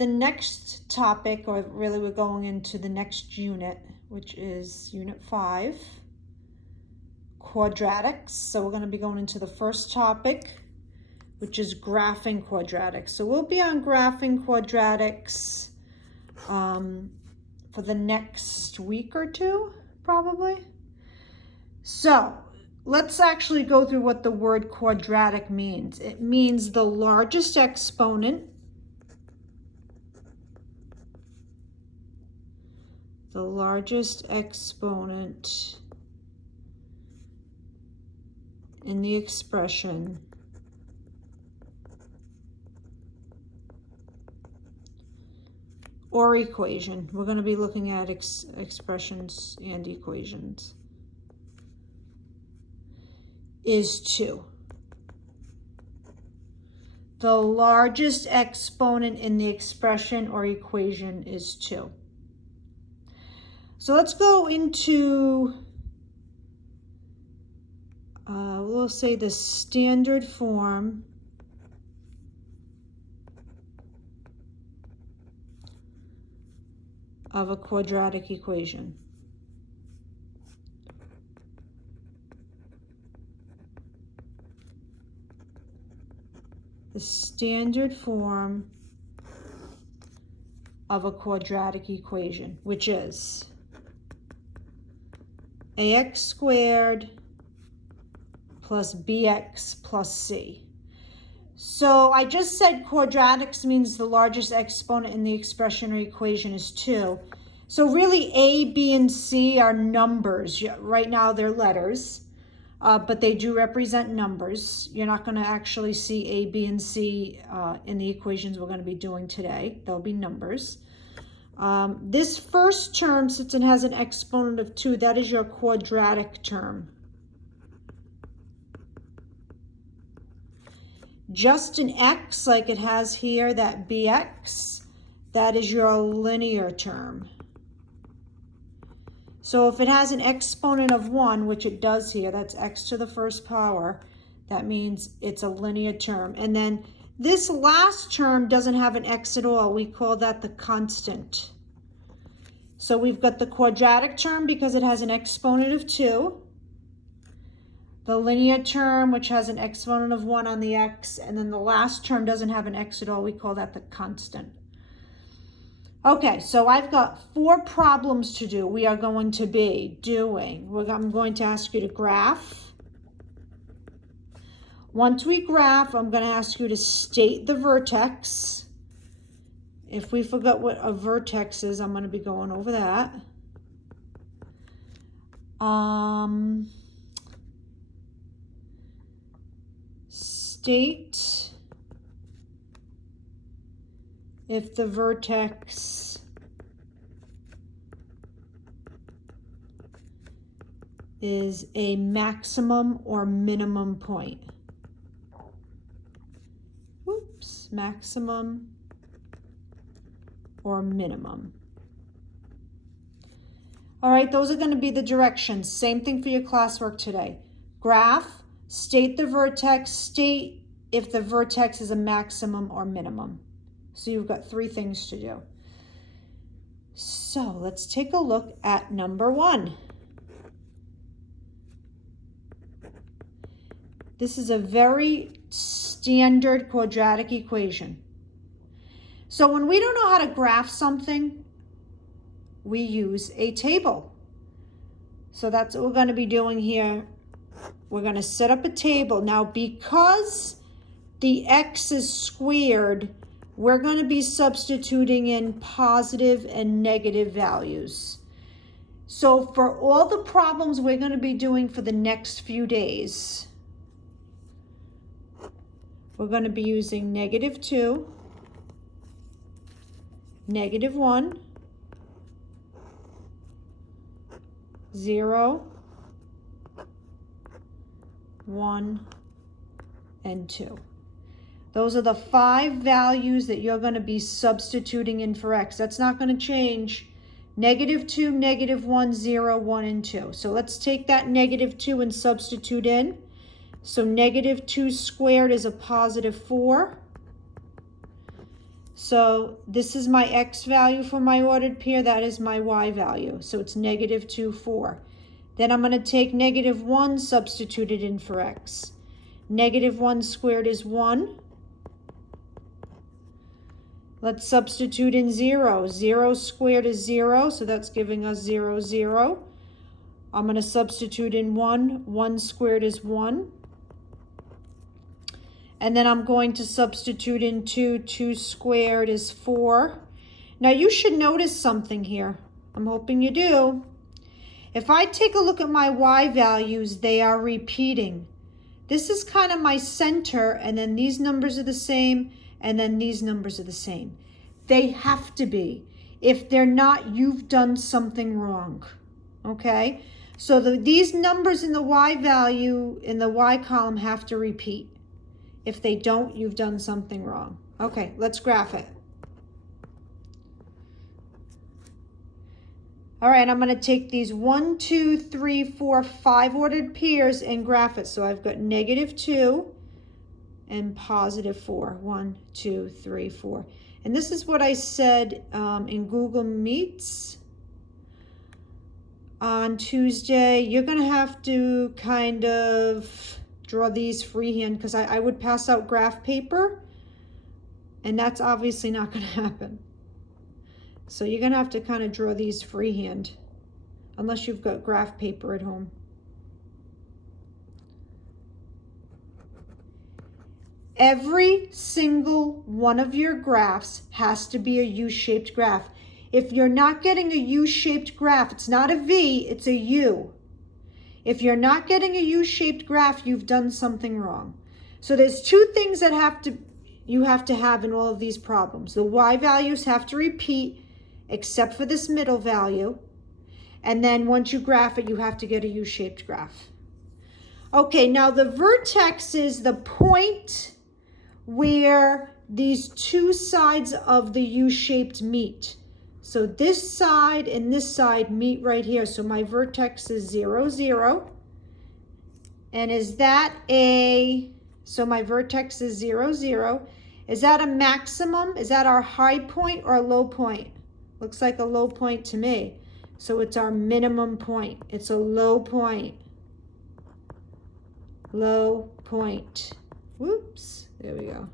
the next topic, or really we're going into the next unit, which is Unit 5, quadratics. So we're going to be going into the first topic, which is graphing quadratics. So we'll be on graphing quadratics for the next week or two, probably. So let's actually go through what the word quadratic means. It means the largest exponent in the expression or equation. We're going to be looking at expressions and equations. Is 2. The largest exponent in the expression or equation is 2. So let's go into, we'll say the standard form of a quadratic equation. The standard form of a quadratic equation, which is ax squared plus bx plus c. So I just said quadratics means the largest exponent in the expression or equation is 2. So really a, b, and c are numbers. Right now they're letters. But they do represent numbers. You're not going to actually see A, B, and C in the equations we're going to be doing today. They'll be numbers. This first term, since it has an exponent of 2, that is your quadratic term. Just an x, like it has here, that bx, that is your linear term. So if it has an exponent of 1, which it does here, that's x to the first power, that means it's a linear term. And then this last term doesn't have an x at all. We call that the constant. So we've got the quadratic term because it has an exponent of 2, the linear term, which has an exponent of 1 on the x, and then the last term doesn't have an x at all. We call that the constant. Okay, so I've got 4 problems to do. We are going to be doing, I'm going to ask you to graph. Once we graph, I'm going to ask you to state the vertex. If we forgot what a vertex is, I'm going to be going over that. State if the vertex is a maximum or minimum point. Oops, maximum or minimum. All right, those are going to be the directions. Same thing for your classwork today. Graph, state the vertex, state if the vertex is a maximum or minimum. So you've got 3 things to do. So let's take a look at number 1. This is a very standard quadratic equation. So when we don't know how to graph something, we use a table. So that's what we're going to be doing here. We're going to set up a table. Now, because the x is squared, we're going to be substituting in positive and negative values. So for all the problems we're going to be doing for the next few days, we're going to be using -2, -1, 0, 1, and 2. Those are the 5 values that you're going to be substituting in for x. That's not going to change. -2, -1, 0, 1, and 2. So let's take that -2 and substitute in. So -2 squared is a +4. So this is my x value for my ordered pair. That is my y value. So it's negative 2, 4. Then I'm going to take negative 1, substitute it in for x. Negative 1 squared is 1. Let's substitute in 0. 0 squared is 0, so that's giving us 0, 0. I'm going to substitute in 1. 1 squared is 1. And then I'm going to substitute in 2. 2 squared is 4. Now you should notice something here. I'm hoping you do. If I take a look at my y values, they are repeating. This is kind of my center, and then these numbers are the same, and then these numbers are the same. They have to be. If they're not, you've done something wrong. Okay? So these numbers in the y value, in the y column, have to repeat. If they don't, you've done something wrong. Okay, let's graph it. All right, I'm going to take these 1, 2, 3, 4, 5 ordered pairs and graph it. So I've got negative 2 and positive 4. 1, 2, 3, 4. And this is what I said in Google Meets on Tuesday. You're going to have to kind of draw these freehand because I would pass out graph paper, and that's obviously not going to happen. So you're going to have to kind of draw these freehand unless you've got graph paper at home. Every single one of your graphs has to be a U-shaped graph. If you're not getting a U-shaped graph, it's not a V, it's a U. If you're not getting a U-shaped graph, you've done something wrong. So there's two things that you have to have in all of these problems. The y values have to repeat except for this middle value. And then once you graph it, you have to get a U-shaped graph. Okay, now the vertex is the point where these two sides of the U-shaped meet. So this side and this side meet right here. So my vertex is 0, 0. And is that so my vertex is 0, 0. Is that a maximum? Is that our high point or a low point? Looks like a low point to me. So it's our minimum point. It's a low point. Low point. Whoops, there we go.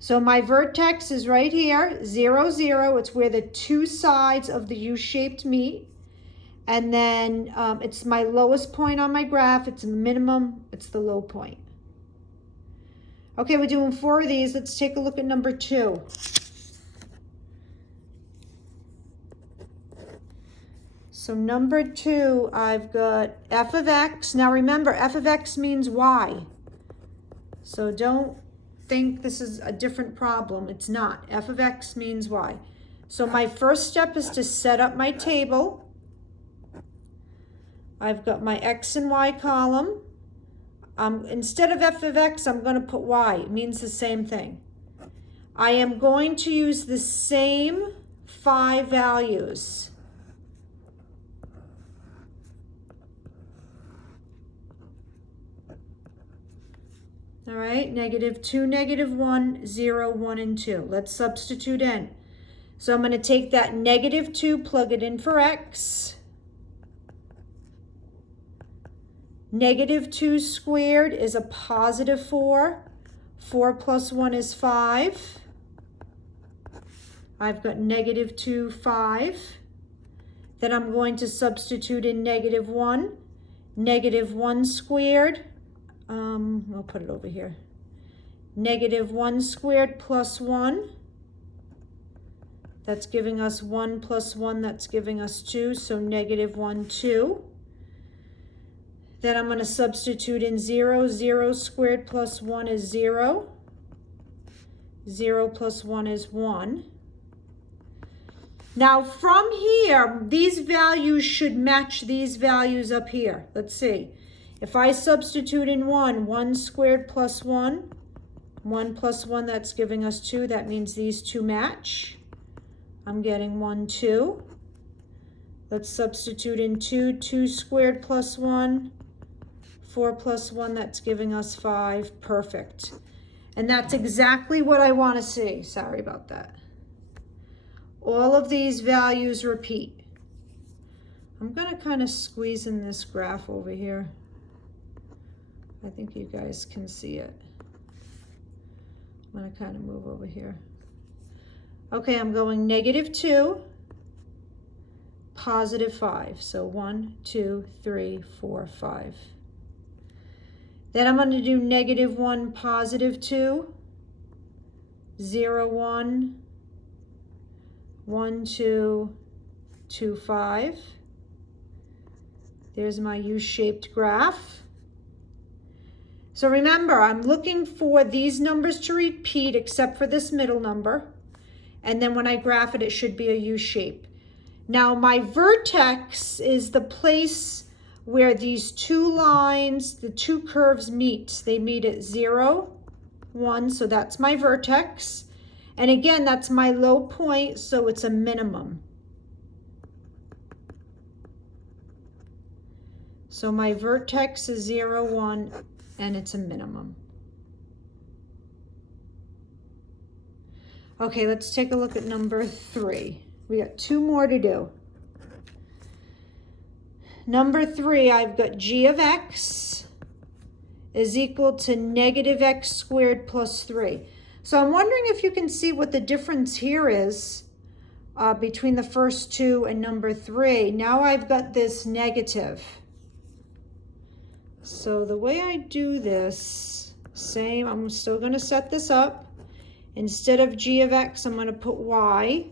So my vertex is right here, 0, 0. It's where the two sides of the U-shaped meet. And then it's my lowest point on my graph. It's the minimum, it's the low point. Okay, we're doing 4 of these. Let's take a look at number 2. So number 2, I've got f of x. Now remember, f of x means y. So don't think this is a different problem. It's not. F of x means y. So my first step is to set up my table. I've got my x and y column. Instead of f of x, I'm going to put y. It means the same thing. I am going to use the same 5 values. All right, negative 2, negative 1, 0, 1, and 2. Let's substitute in. So I'm going to take that negative 2, plug it in for x. Negative 2 squared is a positive 4. 4 plus 1 is 5. I've got negative 2, 5. Then I'm going to substitute in negative 1. Negative 1 squared. I'll put it over here. Negative 1 squared plus 1. That's giving us 1 plus 1. That's giving us 2. So negative 1, 2. Then I'm going to substitute in 0. 0 squared plus 1 is 0. 0 plus 1 is 1. Now from here, these values should match these values up here. Let's see. If I substitute in 1, 1 squared plus 1, 1 plus 1, that's giving us 2. That means these two match. I'm getting 1, 2. Let's substitute in 2. 2 squared plus 1, 4 plus 1, that's giving us 5. Perfect. And that's exactly what I want to see. Sorry about that. All of these values repeat. I'm going to kind of squeeze in this graph over here. I think you guys can see it. I'm going to kind of move over here. Okay, I'm going -2, +5. So 1, 2, 3, 4, 5. Then I'm going to do -1, +2, 0, 1, 1, 2, 2, 5. There's my U-shaped graph. So remember, I'm looking for these numbers to repeat except for this middle number. And then when I graph it, it should be a U-shape. Now my vertex is the place where these two lines, the two curves meet. They meet at 0, 1, so that's my vertex. And again, that's my low point, so it's a minimum. So my vertex is 0, 1, and it's a minimum. Okay, let's take a look at number 3. We got 2 more to do. Number 3, I've got g of x is equal to -x squared plus 3. So I'm wondering if you can see what the difference here is between the first 2 and number 3. Now I've got this negative. So the way I do this, same, I'm still going to set this up. Instead of g of x, I'm going to put y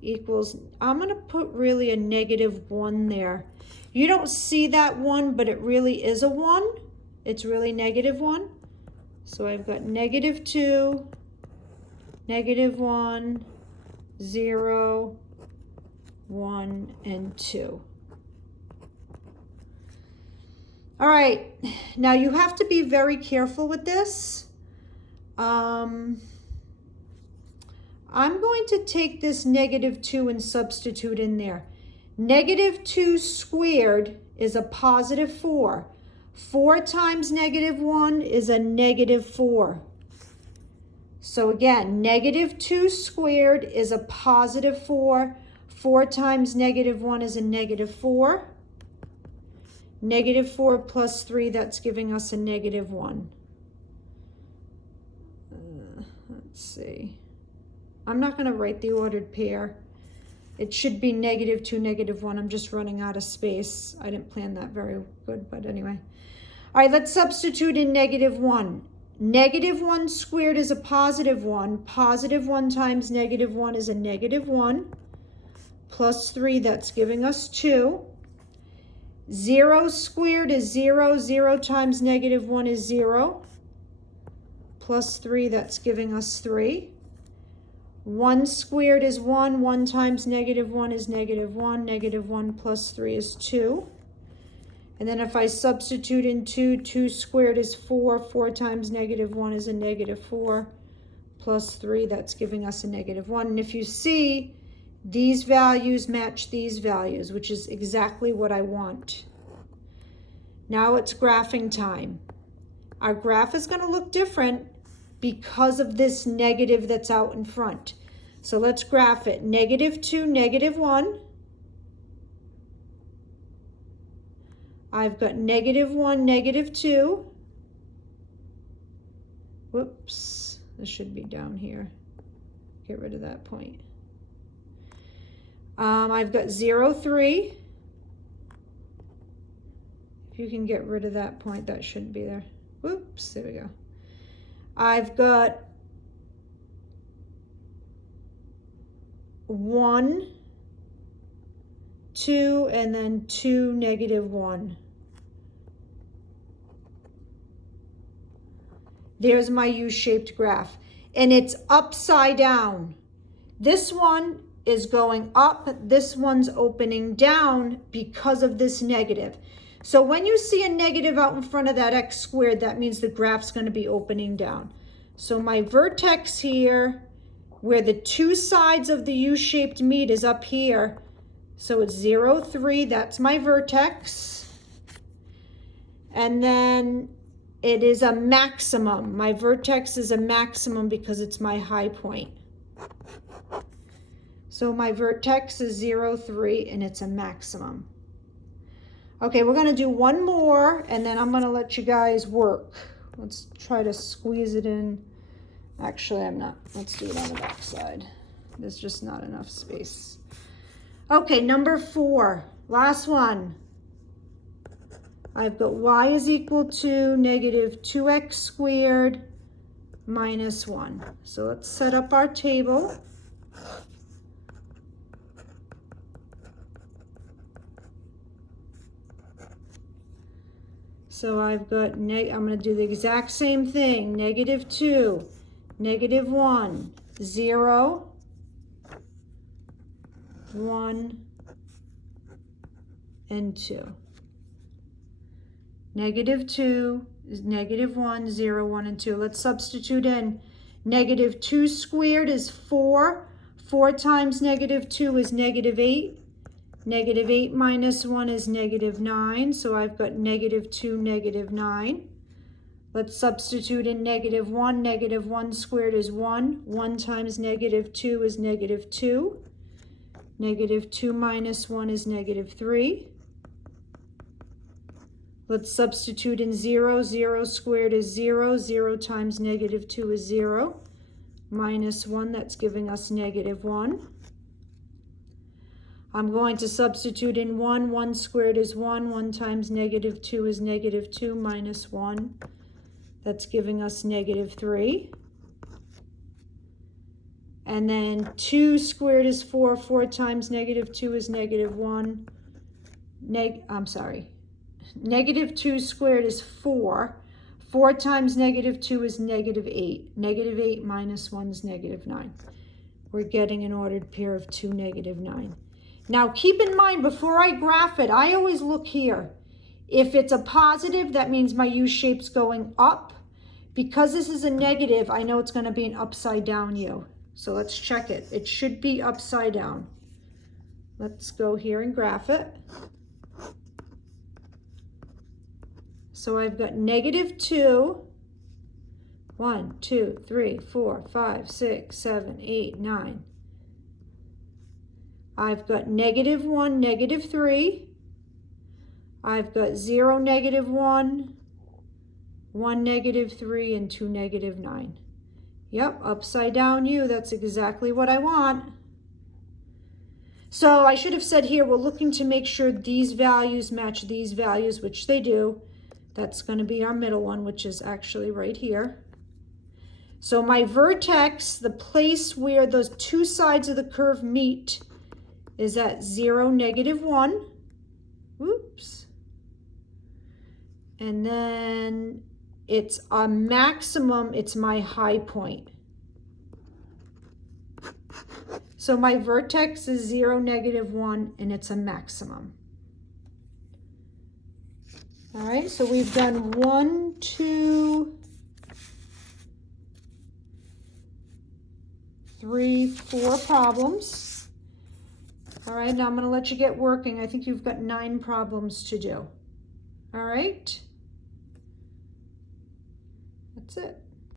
equals, I'm going to put really a -1 there. You don't see that 1, but it really is a 1. It's really -1. So I've got -2, -1, 0, 1, and 2. All right, now you have to be very careful with this. I'm going to take this -2 and substitute in there. -2 squared is a +4. 4 times -1 is a -4. So again, -2 squared is a +4. 4 times -1 is a -4. -4 plus 3, that's giving us a -1. Let's see. I'm not going to write the ordered pair. It should be -2, -1. I'm just running out of space. I didn't plan that very good, but anyway. All right, let's substitute in -1. -1 squared is a +1. +1 times -1 is a -1. Plus 3, that's giving us 2. 0 squared is 0. 0 times -1 is 0. Plus 3, that's giving us 3. 1 squared is 1. 1 times -1 is -1. -1 plus 3 is 2. And then if I substitute in 2, 2 squared is 4. 4 times -1 is a -4. Plus 3, that's giving us a -1. And if you see, these values match these values, which is exactly what I want. Now it's graphing time. Our graph is going to look different because of this negative that's out in front. So let's graph it. -2, -1. I've got -1, -2. Whoops, this should be down here. Get rid of that point. I've got 0, 3. If you can get rid of that point, that shouldn't be there. Whoops, there we go. I've got 1, 2, and then 2, -1. There's my U-shaped graph. And it's upside down. This one is going up. This one's opening down because of this negative. So when you see a negative out in front of that x squared, that means the graph's going to be opening down. So my vertex here, where the two sides of the U-shaped meet, is up here. So it's 0, 3, that's my vertex. And then it is a maximum. My vertex is a maximum because it's my high point. So my vertex is 0, 3, and it's a maximum. Okay, we're gonna do one more, and then I'm gonna let you guys work. Let's try to squeeze it in. Actually, I'm not. Let's do it on the back side. There's just not enough space. Okay, number 4, last one. I've got y is equal to negative 2x squared minus 1. So let's set up our table. So I've got, I'm going to do the exact same thing. Negative 2, negative 1, 0, 1, and 2. Negative 2 is negative 1, 0, 1, and 2. Let's substitute in. Negative 2 squared is 4. 4 times negative 2 is negative 8. Negative 8 minus 1 is negative 9. So I've got negative 2, negative 9. Let's substitute in negative 1. Negative 1 squared is 1. 1 times negative 2 is negative 2. Negative 2 minus 1 is negative 3. Let's substitute in 0. 0 squared is 0. 0 times negative 2 is 0. Minus 1, that's giving us negative 1. I'm going to substitute in 1. 1 squared is 1. 1 times negative 2 is negative 2 minus 1. That's giving us negative 3. And then 2 squared is 4. 4 times negative 2 is negative 1. Negative 2 squared is 4. 4 times negative 2 is negative 8. Negative 8 minus 1 is negative 9. We're getting an ordered pair of 2, negative 9. Now keep in mind, before I graph it, I always look here. If it's a positive, that means my U-shape's going up. Because this is a negative, I know it's going to be an upside down U. So let's check it. It should be upside down. Let's go here and graph it. So I've got negative 2, 1, 2, 3, 4, 5, 6, 7, 8, 9. I've got negative 1, negative 3. I've got 0, negative 1, 1, negative 3, and 2, negative 9. Yep, upside down U, that's exactly what I want. So I should have said here, we're looking to make sure these values match these values, which they do. That's going to be our middle one, which is actually right here. So my vertex, the place where those two sides of the curve meet, is at 0, negative 1. Oops. And then it's a maximum, it's my high point. So my vertex is 0, negative 1, and it's a maximum. All right, so we've done 1, 2, 3, 4 problems. All right, now I'm going to let you get working. I think you've got 9 problems to do. All right. That's it.